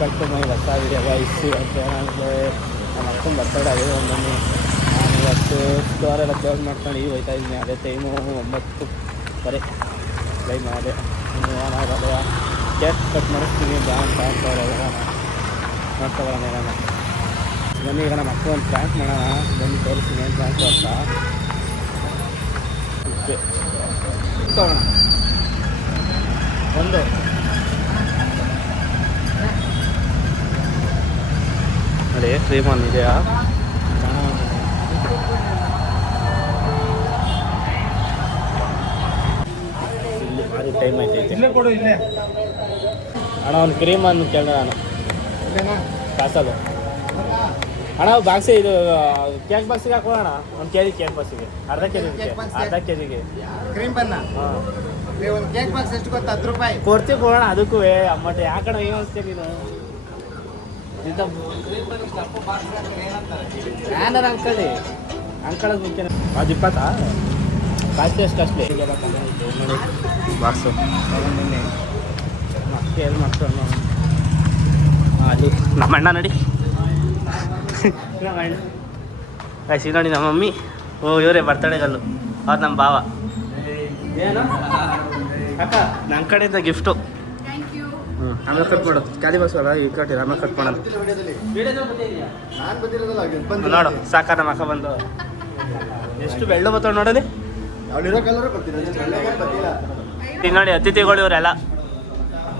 Back to my ಹೊಸ video guys. ಇವತ್ತು ಏನಂದರೆ ನಮ್ಮ ಅಕ್ಕನ ಬರ್ತಡೇ ಆಗಿದೆ ಒಂದೊಂದು. ನಾನು ಇವತ್ತು ಸ್ಟೋರೆಲ್ಲ ಕ್ಲೋಸ್ ಮಾಡ್ಕೊಂಡು ಈಗ ಹೋಗ್ತಾ ಇದ್ದೀನಿ. ಅದೇ ಟೈಮು 9:00 ಟೈಮ್ ಅದೇ ಏನಾಗಲ್ಲ. ಕೇಕ್ ಕಟ್ ಮಾಡಿಸ್ತೀನಿ ಬಾ ಅಂತ ನೋಡ್ಕೊಬರೋಣ ಏನಾನ. ಬನ್ನಿ ಈಗ ನಮ್ಮ ಅಕ್ಕ ಒಂದು ಪ್ರ್ಯಾಂಕ್ ಮಾಡೋಣ. ಬನ್ನಿ ತೋರಿಸ್ತೀನಿ ಏನು ಪ್ರ್ಯಾಂಕು ಅಂತ. ಒಂದು ಅದೇ ಕ್ರೀಮನ್ ಇದೆಯಾ? ಇಲ್ಲಿ ಭಾರಿ ಟೈಮ್ ಐತೈತೆ. ಅಣ್ಣ ಒಂದು ಕ್ರೀಮನ್ನು ಕೇಳಿದೆ ನಾನು ಕಾಸಲು. ಅಣ್ಣ ಬಾಕ್ಸಿ ಇದು ಕೇಕ್ ಬಾಕ್ಸಿಗೆ ಹಾಕೋಣ. ಒಂದು ಕೆ ಜಿ ಕೇಕ್ ಬಾಕ್ಸಿಗೆ ಅರ್ಧ ಕೆ ಜಿಗೆ ಕ್ರೀಮ್ ಬನ್ನ. ಹಾಂ ಒಂದು ಕೇಕ್ ಬಾಕ್ಸ್ ಎಷ್ಟು ಗೊತ್ತಾ? 10 ರೂಪಾಯಿ ಕೊಡ್ತೀವಿ ಕೊಡೋಣ. ಅದಕ್ಕೂ ಅಮ್ಮಟ್ಟು ಯಾಕಣ ಏನು ಅನಿಸ್ತೀವಿ ನೀನು ಏನಾರ ಅಂಕಳಿ ಅಂಕಳದ ಮುಖ್ಯ. ಅದು 20 ಕಾಸ್ಟ್ಲಿ ಎಷ್ಟು ಕಾಸ್ಟ್ಲಿ ನೋಡಿ ಬಾಕ್ಸು ತಗೊಂಡಿನಿ. ಅಕ್ಕೆ ಎಲ್ಲಿ ಮಾಡ್ಕೊಂಡು ಅಲ್ಲಿ ನಮ್ಮ ಅಣ್ಣ ನೋಡಿ ನಮ್ಮ ಅಣ್ಣ ಕಾಯ್ಸಿ ನೋಡಿ ನಮ್ಮ ಮಮ್ಮಿ. ಓ ಇವರೇ ಬರ್ತಡೇಗಲ್ಲು ಅವ್ರು ನಮ್ಮ ಭಾವ. ಏನು ಅಕ್ಕ ನನ್ನ ಕಡೆಯಿಂದ ಗಿಫ್ಟು. ಆಮೇಲೆ ಕಟ್ ಮಾಡು. ಖಾಲಿ ಬಸ್ ಅಲ್ಲ ಈಗ ಕಟ್ಟಿರ ಆಮೇಲೆ ಕಟ್ ಮಾಡೋದು. ನೋಡು ಸಾಕ ನಮ್ಮ ಅಕ್ಕ ಬಂದು ಎಷ್ಟು ಬೆಳ್ಳು ಬರ್ತಾವೆ ನೋಡಲಿ. ಈಗ ನೋಡಿ ಅತಿಥಿಗಳು ಇವರೆಲ್ಲ.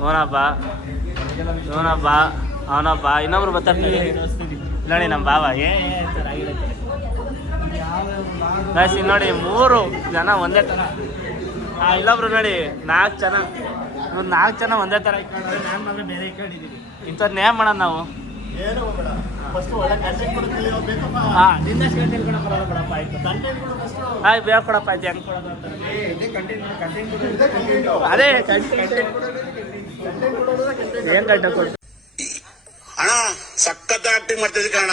ಓನಬ್ಬ ಅವನಬ್ಬ ಇನ್ನೊಬ್ರು ಬರ್ತಾರೆ ನೋಡಿ ನಮ್ಮ ಭಾವ. ಗಾಯ್ಸಿ ನೋಡಿ 3 ಜನ ಒಂದೇ ಥರ. ಇಲ್ಲೊಬ್ರು ನೋಡಿ 4 ಜನ ಒಂದೇ ಥರ ಇಟ್ಕೊಂಡ್ರೆ ನಾನು ಮಾತ್ರ ಬೇರೆ ಇಟ್ಕೊಂಡಿದ್ದೀವಿ. ಇಂಥದ್ದು ನೇಮ್ ಮಾಡೋಣ ನಾವು. ಹಾಂ ನಿನ್ನಷ್ಟು ಗಂಟೆ ಕೂಡ ಬರೋಲ್ಲ ಕೊಡಪ್ಪ. ಆಯ್ತು ಬೇಗ ಕೊಡಪ್ಪ. ಆಯ್ತು ಹೆಂಗೆ ಕೊಡೋದು ಅಂತ ಅದೇ ಏನು ಗಂಟೆ ಕೊಡು ಅಣ್ಣ. ಸಖತ್ ಆಕ್ಟಿಂಗ್ ಮಾಡ್ತಿದ್ದೆ ಕಾರಣ.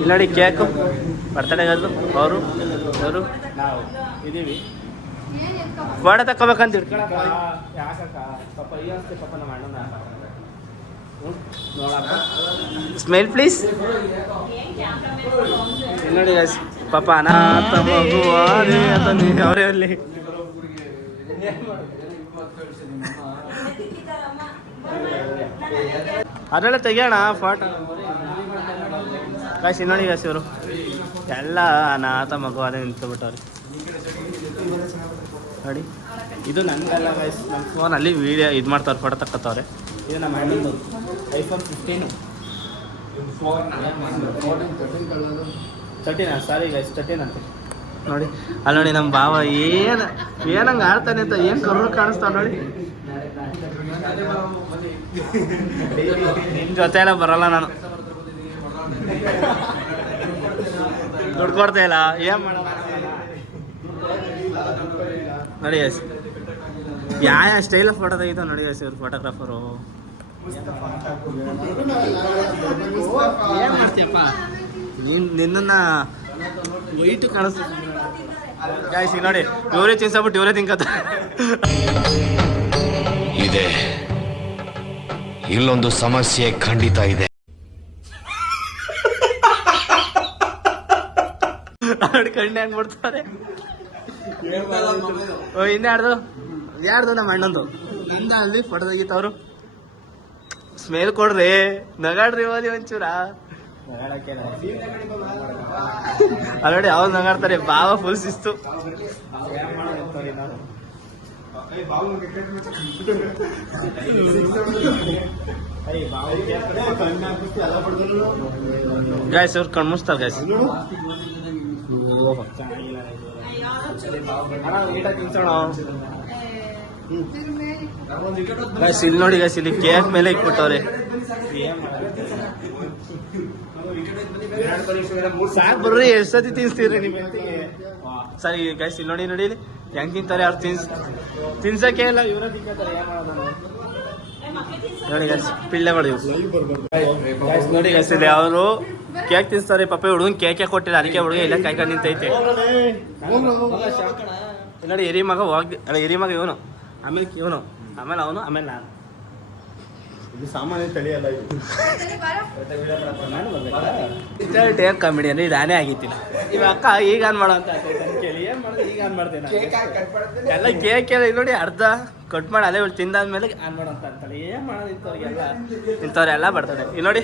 ಇಲ್ಲಿ ನೋಡಿ ಕೇಕು ಬರ್ತಡೇಗಲ್ಲು ಅವರು ನಾವು ಇದ್ದೀವಿ. ಫೋಟೋ ತಗೋಬೇಕಂತ ಇಟ್ಕೊಳಕ ಯಾಕಕ್ಕ ಪಾಪ ಈ ಅಷ್ಟೇ ಪಾಪ ನಮ್ಮ ಅಣ್ಣನ ನೋಡಕ್ಕ. Smile please. ಇಲ್ಲಿ ನೋಡಿ ಪಾಪ ಅನಾಥ ಮಗು ಅವರೇ ಅಲ್ಲಿ. ಅದರಲ್ಲೇ ತೆಗಿಯೋಣ ಫೋಟೋ. ಕಾಶಿ ನೋಡಿ ಕಾಶಿ ಅವರು ಎಲ್ಲ ಅನಾಥ ಮಗು ಅದೇ ನಿಂತ್ಕೊಬಿಟ್ಟವ್ರಿ ನೋಡಿ. ಇದು ನನಗಲ್ಲ ಗೈಸ್, ನನ್ನ ಫೋನಲ್ಲಿ ವೀಡಿಯೋ ಇದು ಮಾಡ್ತಾವ್ರೆ, ಫೋಟೋ ತಕ್ಕತ್ತವ್ರೆ. ಇದು ನಮ್ಮ ಅಣ್ಣಂದು iPhone 15 13 ಸಾರಿ ಗೈಸ್ 13 ಅಂತ ನೋಡಿ. ಅಲ್ಲಿ ನೋಡಿ ನಮ್ಮ ಭಾವ ಏನಂಗೆ ಆಡ್ತಾನೆ ಅಂತ ಏನು ಕರ್ರು ಕಾಣಿಸ್ತಾವ ನೋಡಿ. ನಿನ್ನ ಜೊತೆ ಎಲ್ಲ ಬರಲ್ಲ ನಾನು, ದುಡ್ಡು ಕೊಡ್ತಾ ಇಲ್ಲ. ಏನು ಮಾಡೋಣ ನೋಡಿ ಗೈಸ್. ಯಾವ ಸ್ಟೈಲ್ ಫೋಟೋ ತೆಗಿತಾವ ನೋಡಿ ಗೈಸ್ ಇವ್ರು ಫೋಟೋಗ್ರಾಫರು. ಏನು ಮಾಡ್ತೀಯಪ್ಪ ನಿನ್ನ ವೈಟು ಕಾಣಿಸ್ತೀವಿ ಗಾಯ್ಸ್. ನೋಡಿ ಇವರೇ ತಿನ್ಸಬಿಟ್ಟು ಇವರೇ ತಿನ್ಕತ್ತ. ಇದೆ ಇಲ್ಲೊಂದು ಸಮಸ್ಯೆ ಖಂಡಿತ ಇದೆ. ಕಣ್ಣೆ ಹಂಗೆ ಬಿಡ್ತಾರೆ. ಇನ್ಯಾರ್ದು ಯಾರ್ದು ನಮ್ಮ ಅಣ್ಣಂದು ಹಿಂದೆ ಅಲ್ಲಿ ಫೋಟೋ ತೆಗಿತವ್ರು. ಸ್ಮೇಲ್ ಕೊಡ್ರಿ ನಗಾಡ್ರಿ ಓದಿ ಒಂಚೂರ. ಅಲ್ಲೋಡಿ ಅವ್ರು ನಗಾಡ್ತಾರೆ. ಭಾವ ಫುಲ್ ಶಿಸ್ತು. ಗಾಯ್ಸ್ ಅವ್ರು ಕಣ್ಮುಸ್ತಾರೆ ಗಾಯ್ಸ್. ಗಾಯ್ಸ್ ಇಲ್ಲಿ ನೋಡಿ ಗಾಯ್ಸ್, ಇಲ್ಲಿ ಕೇಕ್ ಮೇಲೆ ಇಟ್ಬಿಟ್ಟವ್ರೆ. ಸಾಕು ಬರ್ರಿ, ಎಷ್ಟು ಸತಿ ತಿನ್ಸ್ತೀರಿ ನಿಮ್ಮ ಸರಿ ಗಾಯ್ಸ್. ಇಲ್ಲಿ ನೋಡಿ ನೋಡಿ ಇಲ್ಲಿ ಹೆಂಗ್ ತಿಂತಾರೆ ಅವ್ರು. ತಿನ್ಸಕ್ಕೆ ಇಲ್ಲ ಇವ್ರ ತಿಂತಾರೆ. ಏನ್ ಮಾಡೋದು ನೋಡಿ ಗಾಯ್ಸ್, ಪಿಳ್ಳೆಗಳು ಇವು ಗಾಯ್ಸ್. ನೋಡಿ ಗಾಯ್ಸ್ ಇಲ್ಲಿ ಅವರು ಕೇಕ್ ತಿನ್ಸ್ತಾರೆ. ಪಾಪ ಹುಡುಗನ್ ಕೇಕೆ ಕೊಟ್ಟಿಲ್ಲ, ಅದಕ್ಕೆ ಹುಡುಗ ಇಲ್ಲ ಕಾಯ್ಕೊಂಡು ನಿಂತೈತೆ. ನೋಡಿ ಹಿರಿ ಮಗ ಅಲ್ಲ ಹಿರಿ ಮಗ ಇವನು, ಆಮೇಲೆ ಇವನು, ಆಮೇಲೆ ಅವನು, ಆಮೇಲೆ ನಾನು. ಇದು ಸಾಮಾನ್ಯ ತಳಿಯಲ್ಲ ಇದು. ಟೇಪ್ ಕಾಮಿಡಿ ಅಂದರೆ ಇದಾನೇ ಆಗಿತ್ತಿಲ್ಲ. ಇವ ಅಕ್ಕ ಈಗ ಆನ್ ಮಾಡೋ ಅಂತ ಕೇಳಿ ಏನು ಮಾಡೋದು, ಈಗ ಆನ್ ಮಾಡ್ತೇನೆ ಎಲ್ಲ ಕೇಕ್ ಎಲ್ಲ ನೋಡಿ ಅರ್ಧ ಕಟ್ ಮಾಡಿ ಅಲ್ಲೇ ತಿಂದಾದ್ಮೇಲೆ ಆನ್ ಮಾಡೋ ಅಂತ ಅಂತಾಳೆ. ಏನು ಮಾಡೋದು ಇಂಥವ್ರೆಲ್ಲ ಬರ್ತಾರೆ. ಇಲ್ಲಿ ನೋಡಿ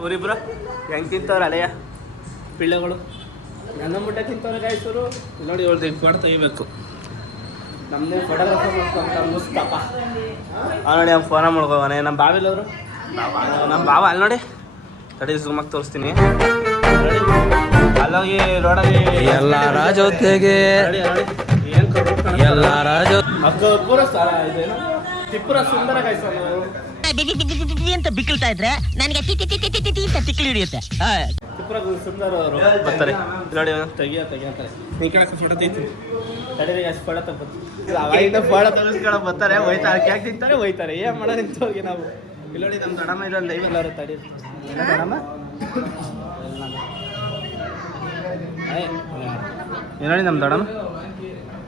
ಇವರಿಬ್ರು ಹೆಂಗೆ ತಿಂತವ್ರು ಅಲೆಯ ಪಿಳ್ಳೆಗಳು. ನನ್ನ ಮುಟ್ಟೆ ತಿಂತವ್ರೆ ಗಾಯ್ಸೋರು. ನೋಡಿ ಇವಳ್ದು ಫೋಟೋ ತೆಗಿಬೇಕು. ನಮ್ಮದೇ ಫೋಟೋಗ್ರಾಫರ್ ಮಾಡ್ಕೊಂತ ಮುಸ್ತಪ್ಪ ನೋಡಿ ಅವ್ನು ಫೋನ ಮಾಡ್ಕೋವನೆ. ನಮ್ಮ ಬಾವಿಲವರು ನಮ್ಮ ಬಾವ ಅಲ್ಲಿ ನೋಡಿ ತಡಿ ಸುಮಾರು ತೋರಿಸ್ತೀನಿ. ಅಲ್ಲೋಗಿ ರೋಡಲ್ಲಿ ಎಲ್ಲರ ಜೊತೆಗೆ ಎಲ್ಲರ ಪೂರ ಇದೇನು ತ್ರಿಪುರ ಸುಂದರ ಗಾಯ್ಸೋನು ಅಂತ ಬಿಕ್ಕಳ್ತಾ ಇದ್ರೆ ನನಗೆ ತಿಕ್ಕಲಿ ಹಿಡಿಯುತ್ತೆ. ತ್ರಿಪುರ ಸುಂದರ ಅವರು ಬರ್ತಾರೆ ನೋಡಿ ತೆಗಿಯಂತಾರೆ. ನೀ ಕಡೆ ಫೋಟೋ ತೆಗಿತೀನಿ ತಡೀರಿ ಅಷ್ಟು ಫೋಟೋ ತಗೋತೀನಿ. ಅವಾಗಿಂದ ಫೋಟೋ ತೆಗೆಸ್ಕೊಳ್ಳೋ ಬರ್ತಾರೆ, ಹೋಯ್ತಾರೆ, ಕೇಕ್ ತಿಂತಾರೆ, ಹೋಯ್ತಾರೆ. ಏನು ಮಾಡೋದು ನಿಂತವ್ರಿಗೆ ನಾವು. ಇಲ್ಲಿ ನೋಡಿ ನಮ್ಮ ದೊಡ್ಡಮ್ಮ ಇದ್ರಲ್ಲಿ ಲೈವ್ ಎಲ್ಲರೂ ತಡಿ ದೊಡ್ಡಮ್ಮ ಇಲ್ಲಿ ನೋಡಿ ನಮ್ಮ ದೊಡ್ಡಮ್ಮ,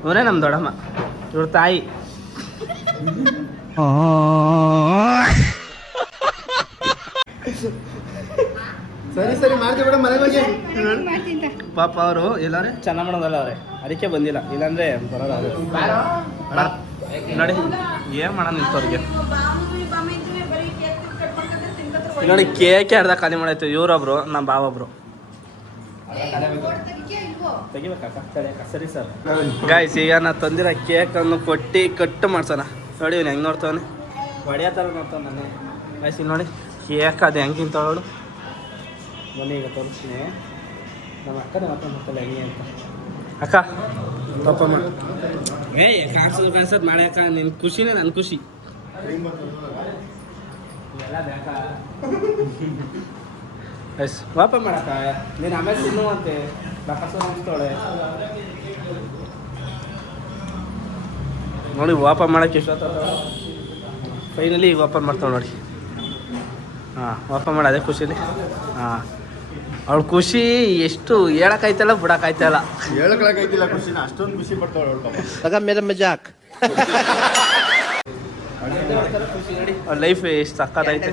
ಇವರೇ ನಮ್ಮ ದೊಡ್ಡಮ್ಮ, ಇವ್ರ ತಾಯಿ. ಸರಿ ಮಾಡ್ತೀವಿ ಬಿಡ ಮನೆ ಬಗ್ಗೆ. ಪಾಪ ಅವರು ಎಲ್ಲಾರೆ ಚೆನ್ನಾಗಿ ಮಾಡೋದಲ್ಲ ಅವ್ರೆ, ಅದಕ್ಕೆ ಬಂದಿಲ್ಲ, ಇಲ್ಲಾಂದ್ರೆ ಬರೋಲ್ಲ ಅವರು. ನೋಡಿ ಏನು ಮಾಡೋಣ ನಿಂತವ್ರಿಗೆ. ನೋಡಿ ಕೇಕೆ ಅರ್ಧ ಖಾಲಿ ಮಾಡಾಯ್ತು. ಇವರೊಬ್ರು ನಮ್ಮ ಬಾವೊಬ್ರು ತೆಗಿಬೇಕಾಕ. ಸರಿ ಸರ್ ಗಾಯ್ಸ್, ಈಗ ನಾ ತಂದಿರೋ ಕೇಕನ್ನು ಕೊಟ್ಟು ಕಟ್ಟು ಮಾಡ್ಸೋಣ. ನೋಡಿ ಇವ್ನು ಹೆಂಗೆ ನೋಡ್ತಾವನೆ, ಒಡೆಯ ಥರ ನೋಡ್ತಾವ ನಾನು. ಗಾಯ್ಸ್ ಇಲ್ಲಿ ನೋಡಿ ಕೇಕ್ ಅದು ಹೆಂಗೆ ತಿಂತಾವಳು. ಬನ್ನಿ ಈಗ ತೋರಿಸ್ತೀನಿ. ನಮ್ಮ ಅಕ್ಕನ ಮಾತಾಡ್ತಾಳೆ ಹೆಂಗೆ ಅಂತ. ಅಕ್ಕ ತಪ್ಪ ಮಾಡಿ ಕಾಣಿಸೋದು ಮಾಡಿ ಅಕ್ಕ. ನಿನ್ನ ಖುಷಿನೇ ನನ್ನ ಖುಷಿ. ಎಲ್ಲ ಬೇಕಾ ಎಸ್ ವಾಪ ಮಾಡಕ್ಕ. ನೀನು ಆಮೇಲೆ ತಿನ್ನುವಂತೆ ಬಾಕಸು ಅನ್ಸ್ತಾಳೆ ನೋಡಿ. ಓಪನ್ ಮಾಡೋಕ್ಕೆ ಎಷ್ಟೊತ್ತ ಫೈನಲಿ ಈಗ ಓಪನ್ ಮಾಡ್ತಾಳೆ ನೋಡಿ. ಹಾಂ ಓಪನ್ ಮಾಡಿ ಅದೇ ಖುಷಿಲಿ. ಹಾಂ ಅವಳು ಖುಷಿ ಎಷ್ಟು ಹೇಳಕ್ಕಾಯ್ತಲ್ಲ ಬಿಡಕ್ಕಾಯ್ತಲ್ಲ. ಹೇಳಕ್ಕಾಯ್ತಿಲ್ಲ ಖುಷಿನ, ಅಷ್ಟೊಂದು ಖುಷಿ ಪಡ್ತಾಳೆ ಅವಳು. ಮೇಲೆ ಮಜಾಕ್ ಅವ್ಳ ಲೈಫ್ ಎಷ್ಟು ಸಕ್ಕತ್ತೈತೆ.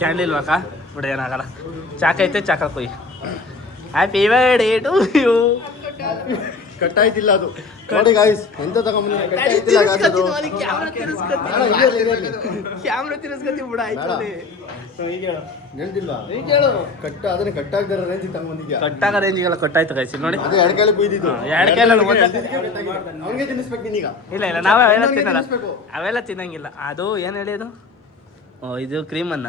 ಕ್ಯಾಂಡಲ್ ಇಲ್ವಾಕ ಬಿಡ, ಏನಾಗಲ್ಲ. ಚಾಕ್ ಐತೆ, ಚಾಕ ಕೊಯ್. Happy birthday to you. ಕಟ್ಟಾಯ್ತಿಲ್ಲ ಅದು ನೋಡಿ ಗಾಯ್ಸ್, ಎಂತ ತಗೊಂಬಂದ್ರೆ ಕಟ್ಟಾಯ್ತಿಲ್ಲ. ಕ್ಯಾಮ್ರಾ ತಿರ್ಸ್ಕೊತೀವಿ ಬಿಡ. ಆಯ್ತು ನೆನ್ದಿಲ್ವಾ ಈಗ ಹೇಳು. ಅದನ್ನ ಕಟ್ಟಾಗ್ದಾರ ರೇಂಜ್ ತಗೊಂಬಂದಿದ್ಯಾ? ಕಟ್ಟಾಗ ರೇಂಜಿಗೆಲ್ಲ ಕಟ್ಟಾಯ್ತು ಗಾಯ್ಸ್. ನೋಡಿ ಅದು ಎರಡು ಕಾಲ ಕುಯ್ದಿದ್ದು. ಎರಡು ಕಾಲ ಅವ್ನಿಗೆ ತಿನ್ನಿಸ್ಬೇಕು ನೀನೀಗ. ಇಲ್ಲ ನಾವು ಅವೆಲ್ಲ ತಿನ್ನಲ್ಲ, ಅವೆಲ್ಲ ತಿನ್ನಂಗಿಲ್ಲ. ಅದು ಏನು ಹೇಳಿ ಅದು, ಇದು ಕ್ರೀಮನ್ನ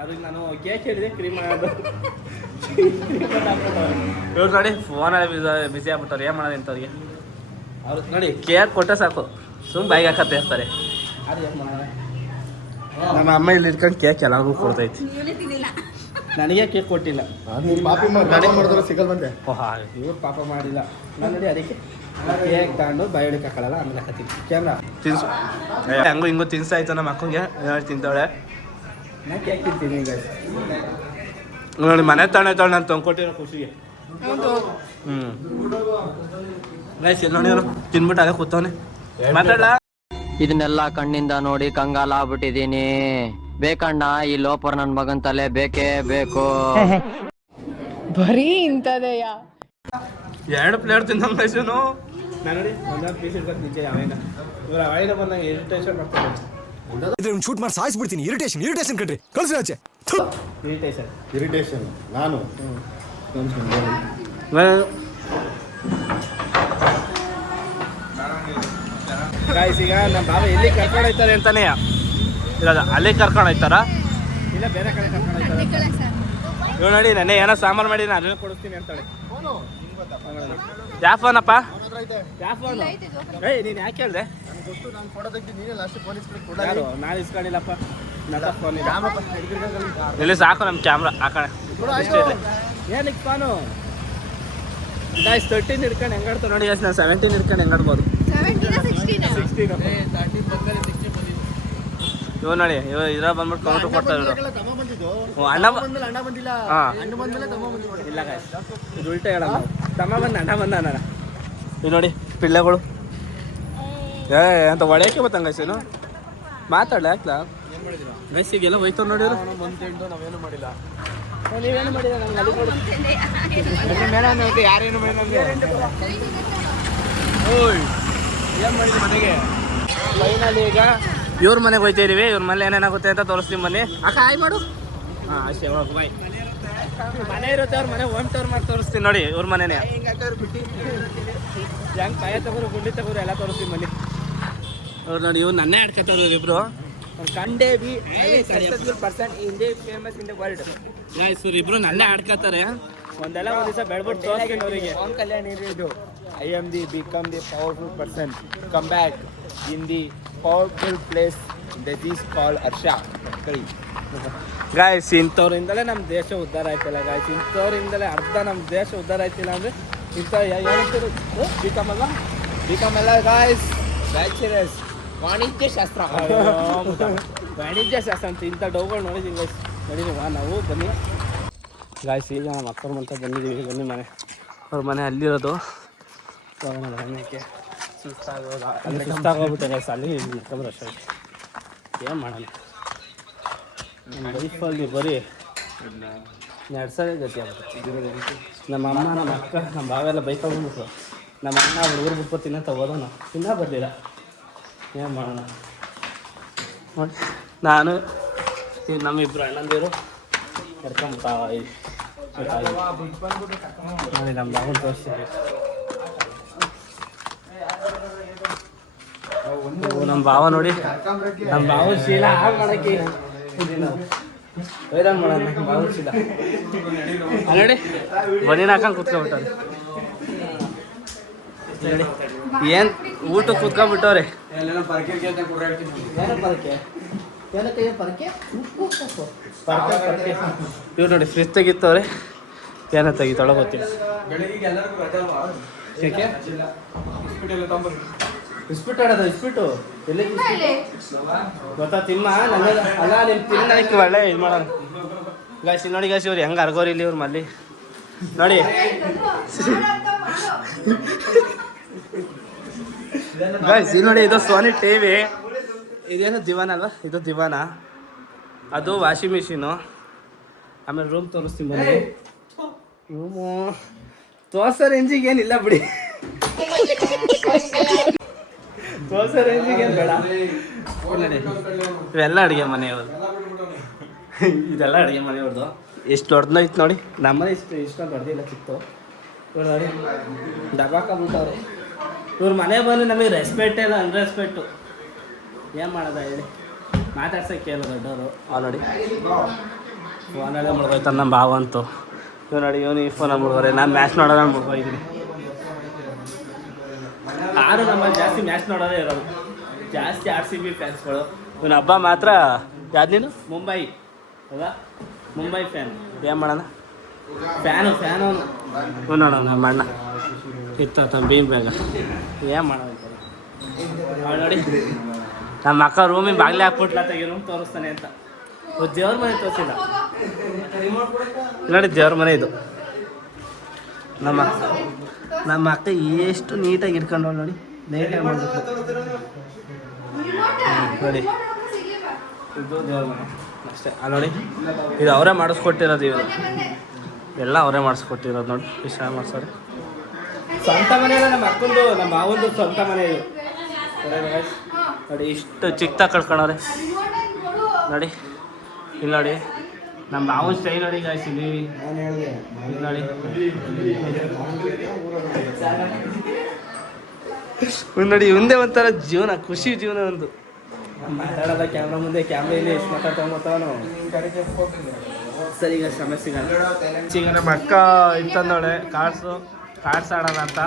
ಅದಕ್ಕೆ ನಾನು ಕೇಕ್ ಹೇಳಿದೆ ಕ್ರೀಮ್ ಅದು. ಇವ್ರು ನೋಡಿ ಫೋನಲ್ಲಿ ಬಿಸಿ ಆಗ್ಬಿಟ್ಟವ್ರು. ಏನು ಮಾಡೋದು ಇಂಥವ್ರಿಗೆ. ಅವ್ರು ನೋಡಿ ಕೇಕ್ ಕೊಟ್ಟರೆ ಸಾಕು ಬಾಯಿಗೆ ಹಾಕತ್ತೆ ಇರ್ತಾರೆ. ಅದು ಏನು ಮಾಡೋಣ. ನಮ್ಮ ಅಮ್ಮ ಇಲ್ಲಿ ಇಟ್ಕೊಂಡು ಕೇಕ್ ಎಲ್ಲರಿಗೂ ಕೊಡ್ತೈತಿ. ನನಗೆ ಕೇಕ್ ಕೊಟ್ಟಿಲ್ಲ. ಪಾಪಿ ಮಾಡಿದ್ರೆ ಸಿಗಲ್ ಬಂದೆ. ಓಹಾ ಇವ್ರು ಪಾಪ ಮಾಡಿಲ್ಲ. ನಾನು ನೋಡಿ ಅದಕ್ಕೆ ಕೇಕ್ ತಗೊಂಡು ಬಾಯಿಗೆ ಹಾಕಲ್ಲ. ಆಮೇಲೆ ಹಾಕತ್ತೀನಿ ಕ್ಯಾಮ್ರಾ ತಿನ್ಸು. ಹಂಗೂ ಹಿಂಗೂ ತಿನ್ಸಾಯ್ತು ನಮ್ಮ ಅಕ್ಕಂಗೆ ತಿಂತಾಳೆ. ನಾನು ಕೇಕ್ ತಿಂತೀನಿ ಈಗ ನೋಡಿ. ಮನೆ ತಗೊಂಡು ನಾನು ತಂದ್ಕೊಟ್ಟಿರೋ ಖುಷಿಗೆ. ಗೈಸ್ ನೋಡಿ ಅವನು ತಿನ್ಬಿಟ್ಟು ಆಗ ಕೂತವನೆ. ಮಾತಾಡಲ್ಲ. ಇದನ್ನೆಲ್ಲ ಕಣ್ಣಿಂದ ನೋಡಿ ಕಂಗಾಲ ಆಗ್ಬಿಟ್ಟಿದೀನಿ. ಬೇಕಣ್ಣ ಈ ಲೋಪರ್ ನನ್ ಮಗನ್ ತಲೆ ಬೇಕೇ ಬೇಕು. ಬರೀ ಇಂಥದೆಯ 2 ಪ್ಲೇಟ್ ತಿಂದಂಗೆ ಗೈಸನು. ನಾನು ನೋಡಿ ಒಂದೊಂದು ಪೀಸ್ ಇರ್ಬೇಕು ನಿಜ. ಯಾವಾಗ ಇವ್ರು ಅವಾಯ್ದ ಬಂದಾಗ ಇರಿಟೇಷನ್ ಮಾಡ್ತಾರೆ. ಶೂಟ್ ಮಾಡಿ ಸಾಯಿಸ್ಬಿಡ್ತೀನಿ. ಇರಿಟೇಷನ್ ಕಣ್ರಿ, ಕಳ್ಸಿ ಆಚೆ. ಇರಿಟೇಷನ್ ನಾನು ಗಾಯ್ಸ್ ಈಗ ನಮ್ಮ ಬಾಬಾ ಎಲ್ಲಿ ಕರ್ಕೊಂಡು ಹೋಯ್ತಾರೆ ಅಂತಾನೆ ಇರೋದು. ಅಲ್ಲಿ ಕರ್ಕೊಂಡು ಹೋಯ್ತಾರ ಇಲ್ಲ ಬೇರೆ ಕಡೆ ಕರ್ಕೊಂಡು ಹೋಯ್ತಾರೆ. ಇವ್ ನೋಡಿ ನೆನ್ನೆ ಏನೋ ಸಾಂಬಾರು ಮಾಡಿ ನಾನು ಅಲ್ಲೇ ಕೊಡಿಸ್ತೀನಿ ಅಂತಾಳೆ. ಯಾವ ಫೋನಪ್ಪ? ಯಾವ ಫೋನು? ಏಯ್ ನೀನು ಯಾಕೆ ಹೇಳಿದೆ? ಯಾರು ನಾನು ಇಸ್ಕೊಂಡಿಲ್ಲಪ್ಪ. ನನ್ನ ಫೋನ್ ಇಲ್ಲಿ ಸಾಕು. ನಮ್ಮ ಕ್ಯಾಮ್ರಾ ಆ ಕಡೆ ಏನಕ್ಕೆ ಫೋನು ಗಾಯ್ಸ್ 13 ಹಿಡ್ಕೊಂಡು ಹೆಂಗಾಡ್ತಾವೆ ನೋಡಿ. ನಾನು 17 ಹಿಡ್ಕೊಂಡು ಹೆಂಗಾಡ್ಬೋದು. 16 ಇವ್ ನೋಡಿ ಇದ್ರ ಬಂದ್ಬಿಟ್ಟು ಕೌಂಟ್ರ್ ಕೊಡ್ತಾರೆ ಇವರು. ಅಣ್ಣ ಬಂದಿಲ್ಲ. ಹಾಂ ಇಲ್ಲ ಗಾಯ್ಸ್ ಇದು ಉಲ್ಟಾ ಹೇಳೋಣ. ತಮ್ಮ ಬಂದ ಅಣ್ಣ ಬಂದ ಅಣ್ಣ ಇದು ನೋಡಿ ಪಿಳ್ಳೆಗಳು ಅಂತ ಹೊಡೆಯೋಕೆ ಬತ್ತಂಗ ಗೈಸೇನು ಮಾತಾಡಲ ಯಾಕ್ಲಾ ಗೈಸಿಗೆಲ್ಲ ಹೋಯ್ತು ನೋಡಿದ್ರು ನಾವೇನು ಮಾಡಿಲ್ಲ ನೀವೇನು ಮಾಡಿಲ್ಲ ನಂಗೆ ಅಲ್ಲಿ ಯಾರೇನು ಮಾಡಿಲ್ಲ ಓಯ್ ಏನು ಮಾಡಿದ್ವಿ ಮನೆಗೆ ಫೈನಲಿ ಈಗ ಇವ್ರ ಮನೆಗೆ ಹೋಯ್ತಾ ಇದೀವಿ ಇವ್ರ ಮನೆ ಏನೇನಾಗುತ್ತೆ ಅಂತ ತೋರಿಸ್ತೀವಿ ಬನ್ನಿ ಅಕ್ಕ ಆಯ್ ಮಾಡು ಹಾಂ ಅಷ್ಟೇ ಹೋಗಿ ಬಾಯ್ ಮನೆ ಇರುತ್ತೆ ಅವ್ರ ಮನೆ ಹೋಮ್ ಟೂರ್ ಮಾಡಿ ತೋರಿಸ್ತೀನಿ ನೋಡಿ ಇವ್ರ ಮನೆನೇ ಹೆಂಗೆ ಕಾಯ ತಗೋರು ಗುಂಡಿ ತಗೋರು ಎಲ್ಲ ತೋರಿಸ್ತೀನಿ ಬನ್ನಿ ಅವ್ರು ನೋಡಿ ಇವ್ರು ನನ್ನೇ ಆಡ್ಕೊತವ್ರು ಇವ್ರಿಬ್ರು ಕಂಡೇ be successful person in the famous in the world guys ಇವ್ರಿಬ್ರು ನನ್ನೇ ಆಡ್ಕೊತಾರೆ ಒಂದೆಲ್ಲ ಒಂದು ದಿವಸ ಬೆಳ್ಬಿಟ್ಟು ತೋರಿಸ್ತೀನಿ ಅವರಿಗೆ ಪವನ್ ಕಲ್ಯಾಣ್ ಇದು I am the become the powerful person come back in the powerful place that is call Harsha ಕಳಿ ಗಾಯ್ಸ್ ಇಂಥವ್ರಿಂದಲೇ ನಮ್ಮ ದೇಶ ಉದ್ಧಾರ ಆಯ್ತಲ್ಲ ಗಾಯ್ಸ್ ಇಂಥವ್ರಿಂದಲೇ ಅರ್ಧ ನಮ್ಮ ದೇಶ ಉದ್ಧಾರ ಆಯ್ತಿಲ್ಲ ಅಂದರೆ ಇಂಥ ಏನಂತೀರು ಬಿಕಮ್ ಅಲ್ಲ ಗಾಯ್ಸ್ ಬ್ಯಾಚುಲರ್ಸ್ ವಾಣಿಜ್ಯ ಶಾಸ್ತ್ರ ವಾಣಿಜ್ಯ ಶಾಸ್ತ್ರ ಅಂತ ಇಂಥ ಡೌಗಳು ನೋಡಿದ್ದೀವಿ ಗೈಸ್ ನೋಡಿದೀವಾ ನಾವು ಬನ್ನಿ ಗಾಯ್ಸ್ ಈಗ ನಮ್ಮ ಅಕ್ಕವ್ರ ಮಂತ ಬಂದಿದ್ದೀವಿ ಬನ್ನಿ ಮನೆ ಅವ್ರ ಮನೆ ಅಲ್ಲಿರೋದು ಮನೆಗೆ ಸುಸ್ತಾಗೋಗ್ಬಿಟ್ಟೆ ಗೈಸ್ ಅಲ್ಲಿ ಇಟ್ಕೊಂಡ್ರೆ ರಶ್ ಆಯ್ತು ಏನು ಮಾಡೋಣ ನಮ್ಮ ಲೈಫಲ್ಲಿ ಬರೀ ನಡ್ಸೋದೇ ಗತಿ ಆಗುತ್ತೆ ನಮ್ಮ ಅಮ್ಮ ನಮ್ಮ ಅಕ್ಕ ನಮ್ಮ ಬಾವೆಲ್ಲ ಬೈಕ್ ಹೋಗ್ಬಿಟ್ರು ನಮ್ಮ ಅಣ್ಣ ಹುಡುಗರು ಬಿಟ್ಬಿಟ್ಟು ತಿನ್ನಂತ ಹೋದೋಣ ಇನ್ನೂ ಬರಲಿಲ್ಲ ಏನು ಮಾಡೋಣ ನೋಡಿ ನಾನು ನಮ್ಮಿಬ್ಬರು ಅಣ್ಣಂದಿರು ಕರ್ಕೊಂಬಿಟ್ಟ ನೋಡಿ ನಮ್ಮ ಬಾವನ್ ತೋರಿಸ್ತೀವಿ ನಮ್ಮ ಭಾವ ನೋಡಿ ನಮ್ಮ ಭಾವ ಶೀಲ ಹಾಗೆ ಮಾಡೋಕ್ಕೆ ವೈರಾನ್ ಮಾಡೋಣ ನಮ್ಮ ಭಾವ ಶೀಲ ನೋಡಿ ಬನ್ನಿನ ಹಾಕೊಂಡು ಕೂತ್ಕೊಂಡ್ಬಿಟ್ಟಾರೆ ನೋಡಿ ಏನು ಊಟಕ್ಕೆ ಕೂತ್ಕೊಂಡ್ಬಿಟ್ಟವ್ರೆ ಇವ್ರು ನೋಡಿ ಫ್ರಿಜ್ ತೆಗಿತವ್ರೆ ಏನೋ ತೆಗಿತಾಳೆ ಗೊತ್ತಿಲ್ಲ ಇಸ್ಪಿಟ್ಟು ಆಡೋದು ಇಸ್ಪಿಟ್ಟು ಎಲ್ಲಿ ಗೊತ್ತಾ ತಿಮ್ಮ ನನ್ನ ಅಲ್ಲ ನಿಮ್ಮ ತಿನ್ನಕ್ಕೆ ಒಳ್ಳೆ ಇದು ಮಾಡೋಣ ಗಾಯ್ಸಿ ನೋಡಿ ಗಾಯ್ಸಿ ಇವ್ರು ಹೆಂಗೆ ಅರ್ಗೋರಿ ಇಲ್ಲಿ ಇವ್ರು ಮಲ್ಲಿ ನೋಡಿ ಗಾಯ್ಸ್ ಇದು ನೋಡಿ ಇದು ಸೋನಿ ಟಿವಿ ಇದೇನು ದಿವಾನ ಅಲ್ವಾ ಇದು ದಿವಾನ ಅದು ವಾಷಿಂಗ್ ಮಿಷಿನು ಆಮೇಲೆ ರೂಮ್ ತೋರಿಸ್ತೀನಿ ಬನ್ನಿ ರೂಮು ತೋರ್ಸೋ ರೇಂಜಿಗೆ ಏನಿಲ್ಲ ಬಿಡಿ ತೋರ್ಸೋ ರೇಂಜಿಗೆ ಏನು ಬೇಡ ಇವೆಲ್ಲ ಅಡುಗೆ ಮನೆಯವ್ರದ್ದು ಇದೆಲ್ಲ ಅಡುಗೆ ಮನೆಯವ್ರದ್ದು ಎಷ್ಟು ದೊಡ್ಡದೈತೆ ನೋಡಿ ನಮ್ಮನೆ ಇಷ್ಟೊಂದು ದೊಡ್ಡದಿಲ್ಲ ಚಿಕ್ತು ಇವ್ರು ನೋಡಿ ಡಬಾಕೊಂಡ್ಬಿಟ್ಟವ್ರೆ ಇವ್ರ ಮನೆ ಬಂದು ನಮಗೆ ರೆಸ್ಪೆಕ್ಟೇ ಇಲ್ಲ ಅನ್ರೆಸ್ಪೆಕ್ಟು ಏನು ಮಾಡೋದ ಹೇಳಿ ಮಾತಾಡ್ಸೋಕ್ಕೆ ಇಲ್ಲ ದೊಡ್ಡವರು ನೋಡಿ ಫೋನಲ್ಲೇ ಮುಳ್ಗೋಯ್ತಾನೆ ನಮ್ಮ ಭಾವ ಅಂತೂ ಇವ್ ನೋಡಿ ಇವನು ಈ ಫೋನಲ್ಲಿ ಮುಳ್ಗೋರೆ ನಾನು ಮ್ಯಾಚ್ ನೋಡೋಣ ಮುಳ್ಗೋಗಿದ್ದೀನಿ ಯಾರು ನಮ್ಮಲ್ಲಿ ಜಾಸ್ತಿ ಮ್ಯಾಚ್ ನೋಡೋದೇ ಇರೋದು ಜಾಸ್ತಿ RCB ಫ್ಯಾನ್ಸ್ಗಳು ಇವನ ಹಬ್ಬ ಮಾತ್ರ ಯಾವ್ದು ನೀನು ಮುಂಬೈ ಹೌದಾ ಮುಂಬೈ ಫ್ಯಾನ್ ಏನು ಮಾಡೋಣ ಫ್ಯಾನು ಅವನು ನೋಡೋಣ ನಮ್ಮ ಅಣ್ಣ ಇತ್ತು ತಮ್ಮ ಭೀಮ್ ಬೇಗ ಏನು ಮಾಡೋಣ ನೋಡಿ ನಮ್ಮ ಅಕ್ಕ ರೂಮಿಗೆ ಬಾಗಿಲೇ ಹಾಕ್ಬಿಟ್ಲ ತೆಗಿ ರೂಮ್ ತೋರಿಸ್ತಾನೆ ಅಂತ ದೇವ್ರ ಮನೆ ತೋರಿಸಿಲ್ಲ ನೋಡಿ ದೇವ್ರ ಮನೆ ಇದು ನಮ್ಮ ಅಕ್ಕ ಎಷ್ಟು ನೀಟಾಗಿ ಇಟ್ಕೊಂಡು ನೋಡಿ ನೀಟಾಗಿ ಮಾಡಬೇಕು ನೋಡಿ ಇದು ದೇವ್ರ ಮನೆ ಅಷ್ಟೇ ನೋಡಿ ಇದು ಅವರೇ ಮಾಡಿಸ್ಕೊಟ್ಟಿರೋದು ಇವರು ಎಲ್ಲ ಅವರೇ ಮಾಡಿಸ್ಕೊಟ್ಟಿರೋದು ನೋಡಿ ಇಷ್ಟ ಮಾಡ್ಸೋರೆ ಸ್ವಂತ ಮನೆ ನಮ್ಮ ಅಕ್ಕಂದು ನಮ್ಮ ಮಾವಂದು ಸ್ವಂತ ಮನೆ ಇದು ನೋಡಿ ಇಷ್ಟು ಚಿಕ್ಕದಾಗಿ ಕಳ್ಕೊಂಡವ್ರೆ ನೋಡಿ ಇಲ್ಲಿ ನೋಡಿ ನಮ್ಮ ಮಾವನ ಸ್ಟೈ ನೋಡಿ ಗಾಯ್ಸ್ ಇಲ್ಲಿ ನೋಡಿ ನೋಡಿ ಮುಂದೆ ಒಂಥರ ಜೀವನ ಖುಷಿ ಜೀವನ ಒಂದು ಮಾತಾಡೋದ ಕ್ಯಾಮ್ರಾ ಮುಂದೆ ಕ್ಯಾಮ್ರಾ ಇಲ್ಲಿ ಎಷ್ಟು ಮಾತಾಡ್ಕೊಂಬತ್ತಾವನು ಸರಿ ಈಗ ಸಮಸ್ಯೆ ಈಗ ನಮ್ಮ ಅಕ್ಕ ಇಂತಂದೋಳೆ ಕಾರ್ಡ್ಸ್ ಆಡೋಣ ಅಂತ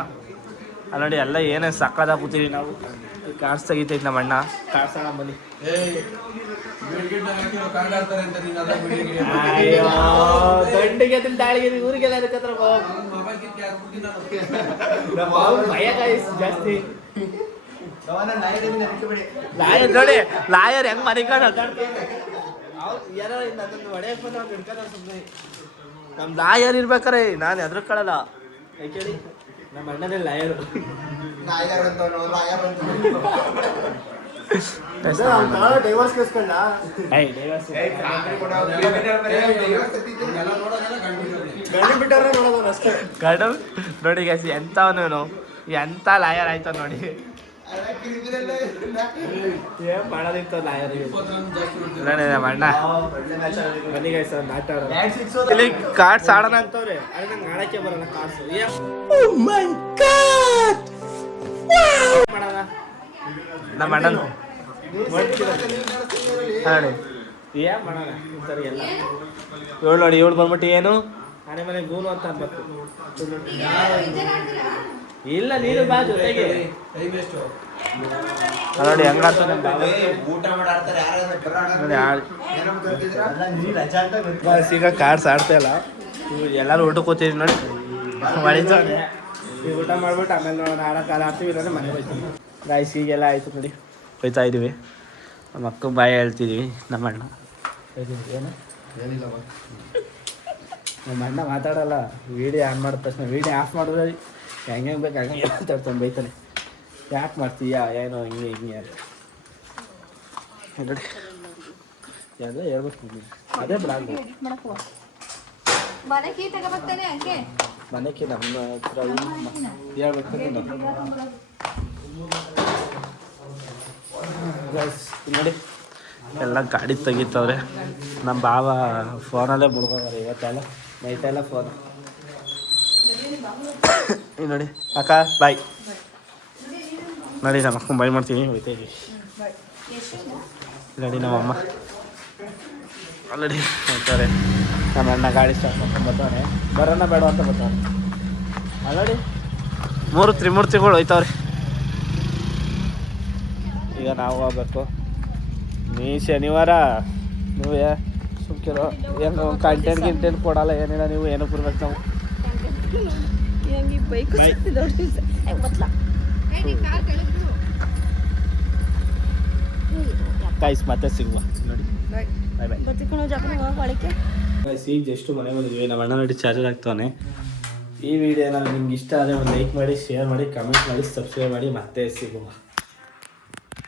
ಅಲ್ಲಿ ನೋಡಿ ಎಲ್ಲ ಏನೇ ಸಕ್ಕದಾಗ ಕೂತೀವಿ ನಾವು ಕಾರ್ಡ್ಸ್ ತೆಗಿತೈತೆ ನಮ್ಮ ಅಣ್ಣ ಕಾರ್ಡ್ಸ್ ಆಡೋಣ ಬನ್ನಿ ದಂಡಿಗೆ ದಾಳಿಗೆ ಊರಿಗೆಲ್ಲ ಭಯ ಜಾಸ್ತಿ ನೋಡಿ ಲಾಯರ್ ಹೆಂಗ್ ಮನಿಕೊಂಡು ಯಾರೋ ಅದೊಂದು ಹೊಡೆಯಕ್ಕೆ ಬಂದು ಹಿಡ್ಕೊಂಡ ಸುಮ್ಮನೆ ನಮ್ಮ ಲಾಯರ್ ಇರ್ಬೇಕಾರೆ ನಾನು ಹೆದರ್ಕೊಳ್ಳಲ್ಲ ಕೇಳಿ ನಮ್ಮ ಅಣ್ಣನೇ ಲಾಯರು. ಡೈವರ್ಸ್ ಕೇಸ್ಕೊಂಡ ಗಂಡು ಬಿಟ್ಟಾರ ನೋಡೋದು ಅಷ್ಟೇ. ಗಂಡು ನೋಡಿ ಗ್ಯಾಸ್ ಎಂಥವನು ಎಂಥ ಲಾಯರ್ ಆಯ್ತ ನೋಡಿ. ಏನ್ ಮಾಡೋದಿತ್ತು ಲಾಯರ್ಗೆ. ನಮ್ಮ ಅಣ್ಣ ಬನ್ನಿ ಗೈಸ್ ಆಟ ಆಡೋಣ. ಇಲ್ಲಿ ಕಾರ್ಡ್ಸ್ ಆಡೋಣ ಅಂತವ್ರೆ, ಆದ್ರೆ ನಂಗೆ ಆಡಕ್ಕೆ ಬರಲ್ಲ ಕಾರ್ಡ್ಸ್. ಮಾಡೋಣ ನಮ್ಮ ಅಣ್ಣನ ಹೇಳಿ ಏನ್ ಮಾಡೋಣ ಇಂಥವ್ರಿಗೆ ಎಲ್ಲ. ಇವಳು ನೋಡಿ, ಇವಳು ಬಂದ್ಬಿಟ್ಟು ಏನು ಮನೆ ಮನೆ ಗೂನು ಅಂತ ಅನ್ಬೇಕು. ಇಲ್ಲ ನೀನು ಬಾ ಜೊತೆಗೆ. ನೋಡಿ ಹೆಂಗಾತ ನಮ್ಮ ಬಾಬಾ ಈಗ ಕಾರ್ಡ್ಸ್ ಆಡ್ತಾ ಇಲ್ಲ. ಇವು ಎಲ್ಲರೂ ಊಟಕ್ಕೆ ಕೂತಿದ್ವಿ ನೋಡಿ, ಮಳಿತಾನೆ. ಈಗ ಊಟ ಮಾಡ್ಬಿಟ್ಟು ಆಮೇಲೆ ನೋಡೋಣ ಆಡೋಕಾಲ ಆಡ್ತೀವಿ, ಇಲ್ಲಾಂದ್ರೆ ಮನೆ ಹೋಯ್ತೀವಿ. ಗಾಯ್ಸ್ ಈಗೆಲ್ಲ ಆಯ್ತು ನೋಡಿ, ಹೋಯ್ತಾ ಇದೀವಿ. ನಮ್ಮ ಅಕ್ಕ ಬಾಯಿ ಹೇಳ್ತಿದ್ದೀವಿ. ನಮ್ಮ ಅಣ್ಣ ಏನು ನಮ್ಮ ಅಣ್ಣ ಮಾತಾಡಲ್ಲ. ವೀಡಿಯೋ ಆನ್ ಮಾಡಿದ ತಕ್ಷಣ ವೀಡಿಯೋ ಆಫ್ ಮಾಡಿದ್ರೆ ಹೆಂಗೆ ಬೇಕು ಹಂಗೆ ಮಾತಾಡ್ತಾನೆ, ಬೈತಾನೆ. ಯಾಕೆ ಮಾಡ್ತೀಯಾ ಏನೋ ಹಿಂಗೆ ಹಿಂಗೆ ಅಂತ ನೋಡಿ. ಎಲ್ಲ ಹೇಳ್ಬೇಕು ಅದೇ ಬ್ಲಾಗ್ ಮನೆಗೆ ನಮ್ಮ ಹತ್ರ ಹೇಳ್ಬೇಕು ನೋಡಿ. ಎಲ್ಲ ಗಾಡಿ ತೆಗಿತವ್ರೆ. ನಮ್ಮ ಬಾವ ಫೋನಲ್ಲೇ ಮುಡ್ಕೋತಾರೆ ಇವತ್ತೆಲ್ಲ, ನೈಟೆಲ್ಲ ಫೋನ್. ಈಗ ನೋಡಿ ಅಕ್ಕ ಬಾಯ್ ನೋಡಿ. ನಮ್ಮ ಅಕ್ಕ ಬಾಯ್ ಮಾಡ್ತೀನಿ, ಹೋಯ್ತಾ ಇದೀವಿ ನೋಡಿ. ನಮ್ಮಮ್ಮ ಆಲ್ರೆಡಿ ಹೋಗ್ತಾರೆ. ನಮ್ಮ ಅಣ್ಣ ಗಾಡಿ ಸ್ಟಾರ್ಟ್ ಮಾಡ್ಕೊಂಡು ಬರ್ತಾನೆ, ಬರೋಣ ಬೇಡ ಅಂತ ಬರ್ತಾನೆ. ಆಲ್ರೆಡಿ 3 ತ್ರಿಮೂರ್ತಿಗಳು ಹೋಯ್ತವ್ರೆ. ಈಗ ನಾವು ಹೋಗ್ಬೇಕು. ನೀ ಶನಿವಾರ ನೀವು ಸುಮ್ಕಿರೋ ಏನು ಕಂಟೆಂಟ್ ಕೊಡಲ್ಲ, ಏನಿಲ್ಲ. ನೀವು ಏನೋ ಬರ್ಬೇಕು ನಾವು. ಗೈಸ್ ಮತ್ತೆ ಸಿಗುವ ನೋಡಿ. ಬಾಯ್ ಬಾಯ್. ಗೈಸ್ ಈಗ ಜಸ್ಟ್ ಮನೆ ಬಂದಿದ್ವಿ. ನಮ್ಮ ಅಣ್ಣ ನೋಡಿ ಚಾರ್ಜರ್ ಆಗ್ತಾನೆ. ಈ ವಿಡಿಯೋನ ನಿಮ್ಗೆ ಇಷ್ಟ ಆದರೆ ಒಂದು ಲೈಕ್ ಮಾಡಿ, ಶೇರ್ ಮಾಡಿ, ಕಮೆಂಟ್ ಮಾಡಿ, ಸಬ್ಸ್ಕ್ರೈಬ್ ಮಾಡಿ. ಮತ್ತೆ ಸಿಗುವ.